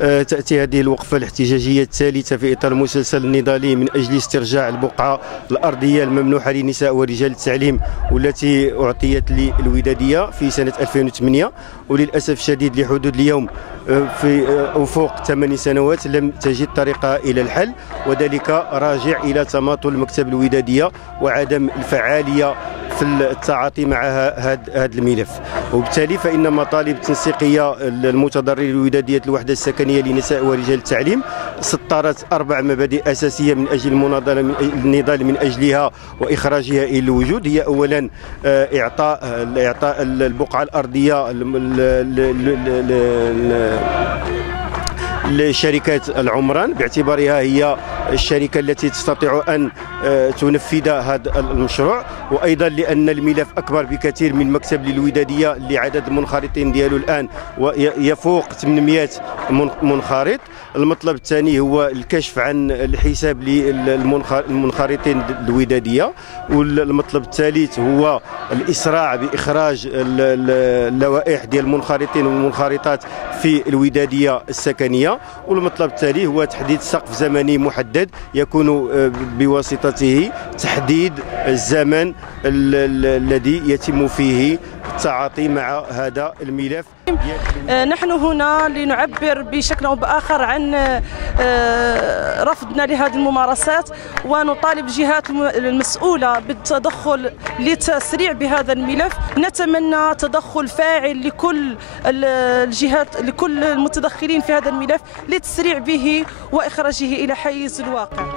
تأتي هذه الوقفة الاحتجاجية الثالثة في إطار المسلسل النضالي من أجل استرجاع البقعة الأرضية الممنوحة لنساء ورجال التعليم والتي أعطيت للودادية في سنة 2008، وللأسف الشديد لحدود اليوم في أو فوق 8 سنوات لم تجد طريقة إلى الحل، وذلك راجع إلى تماطل المكتب الودادية وعدم الفعالية في التعاطي مع هذا الملف. وبالتالي فإن مطالب التنسيقية المتضررة الودادية الوحدة السكنية لنساء ورجال التعليم سطرت 4 مبادئ أساسية من أجل النضال من أجلها وإخراجها إلى الوجود. هي أولا إعطاء البقعة الأرضية لشركات العمران باعتبارها هي الشركة التي تستطيع أن تنفذ هذا المشروع، وأيضا لأن الملف أكبر بكثير من مكتب للودادية لعدد المنخرطين ديالو الآن ويفوق 800 منخرط. المطلب الثاني هو الكشف عن الحساب للمنخرطين الودادية، والمطلب الثالث هو الإسراع بإخراج اللوائح ديال المنخرطين والمنخرطات في الودادية السكنية، والمطلب التالي هو تحديد سقف زمني محدد يكون بواسطته تحديد الزمن الذي يتم فيه التعاطي مع هذا الملف. نحن هنا لنعبر بشكل أو بآخر عن رفضنا لهذه الممارسات، ونطالب الجهات المسؤولة بالتدخل للتسريع بهذا الملف. نتمنى تدخل فاعل لكل الجهات، لكل المتدخلين في هذا الملف للتسريع به وإخراجه إلى حيز الواقع.